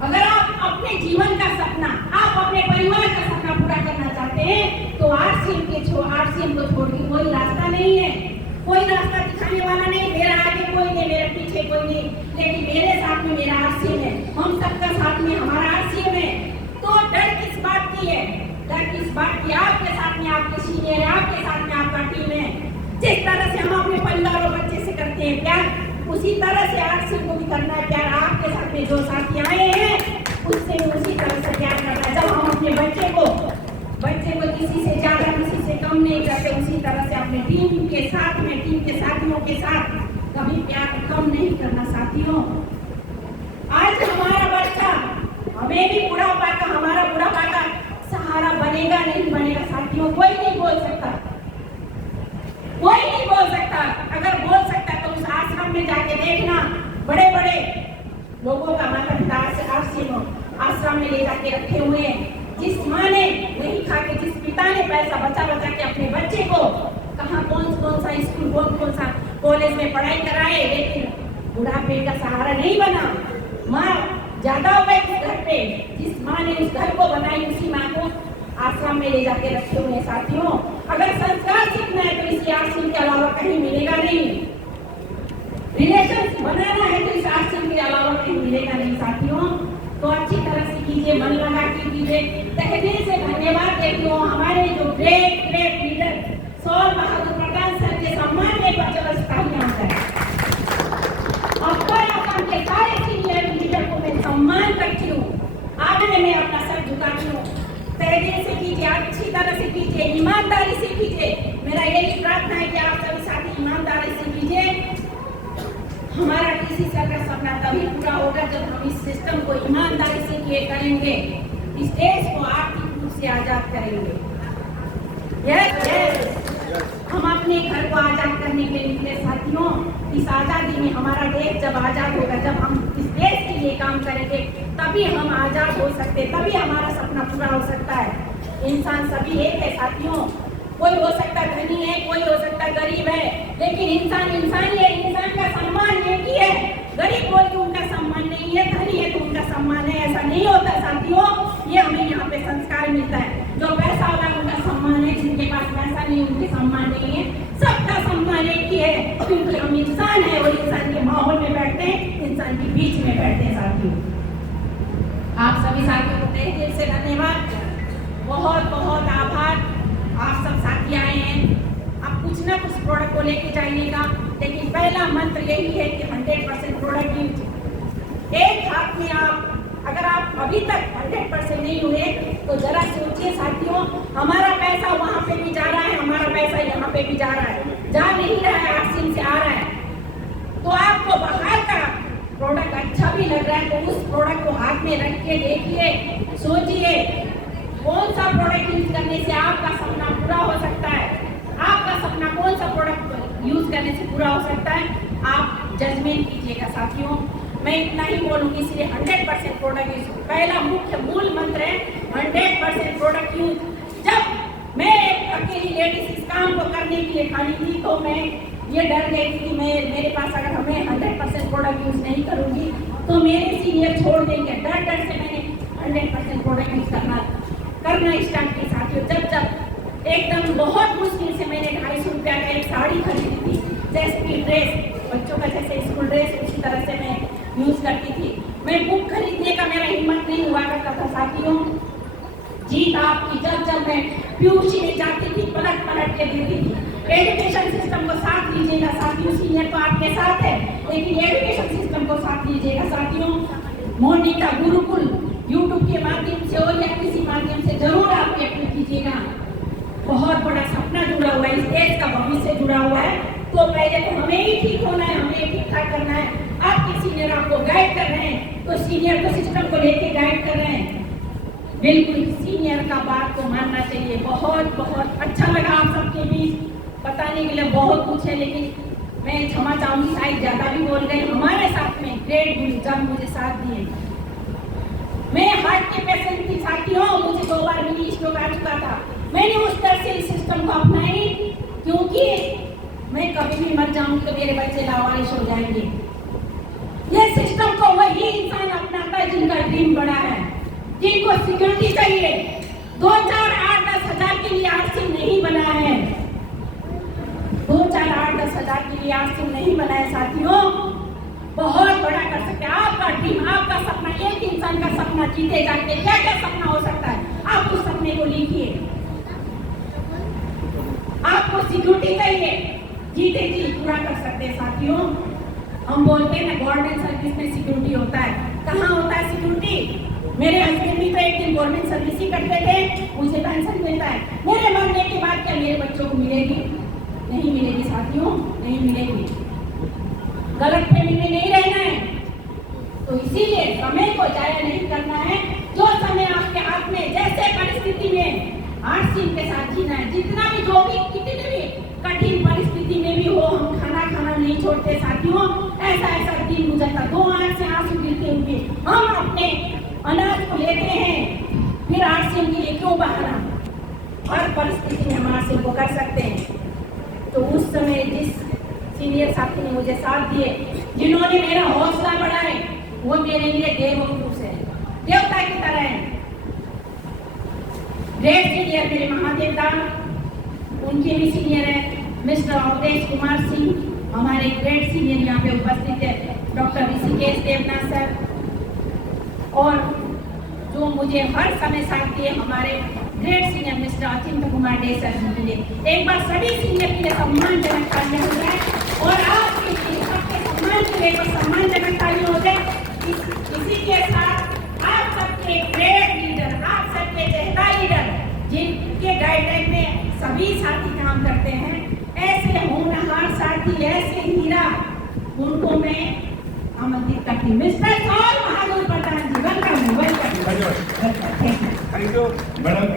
अगर आप अपने जीवन का सपना, आप अपने परिवार का सपना पूरा करना चाहते हैं तो आरसीएम को छोड़ के कोई रास्ता नहीं है, कोई रास्ता दिखाने वाला नहीं। मेरा आगे कोई नहीं, मेरे पीछे कोई नहीं, लेकिन मेरे साथ में मेरा आरसीएम है, हम सबका साथ में हमारा आरसीएम है। तो डर किस बात की है? डर किस बात की? आपके साथ में आपके सीनियर है, आपके साथ में आपका टीम है। जिस तरह से हम अपने परिवार और बच्चे से करते हैं प्यार, उसी तरह से आरसीएम को भी करना है प्यार। आपके साथ में जो साथी आए हैं उससे भी उसी तरह से प्यार करना है। जब हम अपने बच्चे को किसी से ज्यादा किसी से कम नहीं करते, उसी तरह से अपने टीम के साथियों के साथ कभी प्यार कम नहीं करना। साथियों, आज हमारा बच्चा हमें भी हमारा बुढ़ापा का सहारा बनेगा नहीं बनेगा साथियों, कोई नहीं बोल सकता, कोई नहीं बोल सकता। अगर बोल सकता तो उस आश्रम में जाके देखना, बड़े बड़े लोगों का माता पिता आश्रम में ले जाके रखे हुए हैं। जिस माँ ने नहीं खा के, जिस पिता ने पैसा बचा के अपने बच्चे को कहाँ कौन सा स्कूल कौन सा कॉलेज में पढ़ाई कराए, लेकिन बुढ़ापे का सहारा नहीं बना। माँ ज्यादा हो गई घर पे, जिस माँ ने उस घर को बनाई उसी माँ को आश्रम में ले जाके रखे हुए हैं। साथियों, अगर संस्कार सीखना है तो इसी आश्रम के अलावा कहीं मिलेगा नहीं। रिलेशन बनाना है तो इस आश्रम के अलावा कहीं मिलेगा नहीं। साथियों, तो अच्छी तरह से कीजिए, मन लगा के कीजिए। तहे दिल से धन्यवाद देती हूँ हमारे जो ग्रेट लीडर सौर बहादुर प्रधान सर के सम्मान में तालियां होता है। आसाम के सारे सीनियर लीडर को मैं सम्मान करती हूँ। आगे मैं अपना सर झुकाती हूँ। तहे दिल से कीजिए, अच्छी तरह से कीजिए, ईमानदारी से कीजिए। मेरा यही प्रार्थना है कि आप सभी साथी ईमानदारी से कीजिए। हमारा किसी सर का सपना तभी पूरा होगा जब हम इस सिस्टम को ईमानदारी से किए करेंगे, इस देश को आर्थिक रूप से आजाद करेंगे। हम अपने घर को आजाद करने के लिए साथियों, इस आजादी में हमारा देश जब आजाद होगा, जब हम इस देश के लिए काम करेंगे, तभी हम आजाद हो सकते, तभी हमारा सपना पूरा हो सकता है। इंसान सभी एक है साथियों, कोई हो सकता धनी है, कोई हो सकता गरीब है, लेकिन इंसान इंसान ही है। इंसान का सम्मान एक ही है। गरीब बोल के उनका सम्मान नहीं है, धनी है तो उनका सम्मान है, ऐसा नहीं होता साथियों। ये हमें यहाँ पे संस्कार मिलता है। जो पैसा वाला उनका सम्मान है, जिनके पास पैसा नहीं उनके सम्मान नहीं है। सबका सम्मान एक ही है, क्योंकि हम इंसान है और इंसान के माहौल में बैठते हैं, इंसान के बीच में बैठते हैं। साथियों, आप सभी साथियों को तहे दिल से धन्यवाद, बहुत बहुत आभार। आप सब साथी आए हैं, आप कुछ ना कुछ प्रोडक्ट को लेके जाइएगा, लेकिन पहला मंत्र यही है कि 100% प्रोडक्ट यूज। एक हाथ में अगर आप अभी तक 100% नहीं हुए तो जरा सोचिए साथियों, हमारा पैसा वहाँ पे भी जा रहा है, हमारा पैसा यहाँ पे भी जा रहा है, जा नहीं रहा है, आरसीएम से आ रहा है। तो आपको बाहर का प्रोडक्ट अच्छा भी लग रहा है तो उस प्रोडक्ट को हाथ में रख के देखिए, सोचिए कौन सा प्रोडक्ट यूज करने से आपका सपना पूरा हो सकता है। आपका सपना कौन सा प्रोडक्ट यूज करने से पूरा हो सकता है, आप जजमेंट कीजिएगा। साथियों, मैं इतना ही बोलूंगी, इसलिए 100% प्रोडक्ट यूज पहला मुख्य मूल मंत्र है, 100% प्रोडक्ट यूज। जब मैं एक अकेली लेडीज इस काम को करने के लिए खड़ी थी तो मैं ये डर गई थी कि मेरे पास अगर हमें 100% प्रोडक्ट यूज नहीं करूंगी तो मेरे सीनियर छोड़ देंगे। डर से मैंने 100% प्रोडक्ट यूज करना स्टार्ट की। साथियों, जब एकदम बहुत मुश्किल से मैंने 250 रुपया का एक साड़ी खरीदी थी, जैसे कि ड्रेस, बच्चों का जैसे स्कूल ड्रेस, उसी तरह से मैं यूज करती थी। मैं बुक खरीदने का मेरा हिम्मत नहीं हुआ करता था। साथियों, जीत आपकी। जब मैं पीयूसी में जाती थी पलट के देती थी। एजुकेशन सिस्टम को साथ लीजिएगा साथियों, सीनियर तो आपके साथ है, लेकिन एजुकेशन सिस्टम को साथ लीजिएगा साथियों। मोनिका गुरुकुल यूट्यूब के माध्यम से और या किसी माध्यम से जरूर आप अपील कीजिएगा। बहुत बड़ा सपना जुड़ा हुआ है, इस देश का भविष्य जुड़ा हुआ है। तो पहले तो हमें ही ठीक होना है, हमें ठीक ठाक करना है। आपके सीनियर आपको गाइड कर रहे हैं तो सीनियर को सिस्टम को लेके गाइड कर रहे हैं। बिल्कुल सीनियर का बात को मानना चाहिए। बहुत बहुत अच्छा लगा आप सबके बीच, बताने के लिए बहुत कुछ है, लेकिन मैं क्षमा चाहूंगी, शायद ज्यादा भी बोल गई। हमारे साथ में ग्रेट गुरु जब मुझे साथ दिए, मैं हार्ट के पेशेंट की साथियों, मुझे 2 बार मिनी स्ट्रोक आ चुका था। मैंने उस तरह से इस सिस्टम को अपनाई, क्योंकि मैं कभी भी मर जाऊंगी तो मेरे बच्चे लावारिश हो जाएंगे। ये सिस्टम को वही इंसान अपनाता है जिनका ड्रीम साथ जीते जाते क्या क्या सपना हो सकता है, आप उस सपने को लिखिए। आपको सिक्योरिटी चाहिए, जीते जी पूरा कर सकते हैं। साथियों, हम बोलते हैं ना गवर्नमेंट सर्विस में सिक्योरिटी होता है, कहाँ होता है सिक्योरिटी? मेरे हस्बैंड भी तो एक दिन गवर्नमेंट सर्विस ही करते थे, मुझे पेंशन मिलता है। मेरे मरने के बाद क्या मेरे बच्चों को मिलेगी? नहीं मिलेगी साथियों, नहीं मिलेगी। गलत फहमी में नहीं रहना है। तो इसीलिए समय को जाया नहीं करना है। जो समय आपके हाथ में, जैसे परिस्थिति में आरसीएम के साथ जीना है, जितना भी जो भी कितनी भी कठिन परिस्थिति में भी हो, हम खाना नहीं छोड़ते साथियों। ऐसा दिन गुजरता, 2 आंख से आंसू गिरते हुए हम अपने अनाज को लेते हैं, फिर आरसीएम के लिए क्यों बहाना? हर परिस्थिति में हम आरसीएम को कर सकते हैं। तो उस समय जिस सीनियर साथी ने मुझे साथ दिए, जिन्होंने मेरा हौसला बढ़ाए, वो मेरे लिए देवपुरुष है, देवता की तरह है। ग्रेट सीनियर मेरे महादेव दा, उनके भी सीनियर है मिस्टर अवधेश कुमार सिंह, हमारे ग्रेट सीनियर यहाँ पे उपस्थित है डॉक्टर ऋषिकेश देवनाथ सर, और जो मुझे हर समय साथ दिए हमारे great senior mister Achint Kumar De sir ji ने। एक बार सभी सीनियर के लिए सम्मानजनक तालियां हो जाए, और आपके सबके सम्मान के लिए सम्मानजनक तालियां हो जाए। इसी के साथ आप सबके ग्रेट लीडर, आप सबके चहेता लीडर, जिनके गाइडलाइन में सभी साथी काम करते हैं, ऐसे होनहार साथी, ऐसे हीरा, उनको मैं आमंत्रित करती हूँ। मिस्टर सौर महागुरु प्रधान जी, वेलकम। Thank you madam.